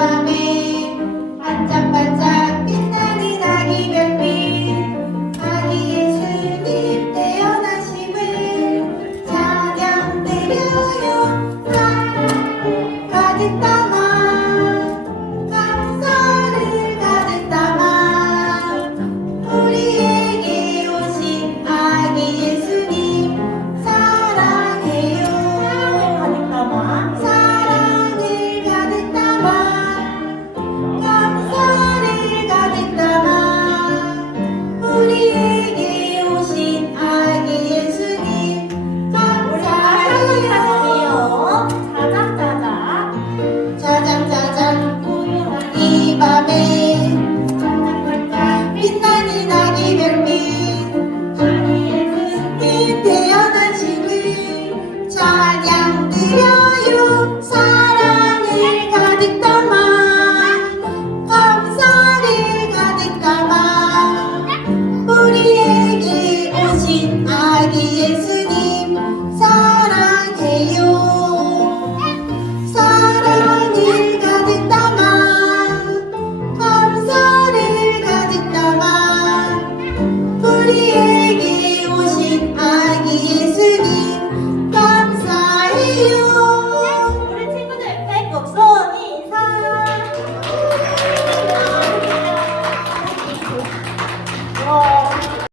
밤에 불쌍한 양 사랑을 가득 담아. 감사를 가득 담아. 우리에게 오신 아기 예수님 사랑해요. 사랑을 가득 담아. 감사를 가득 담아. 우리에게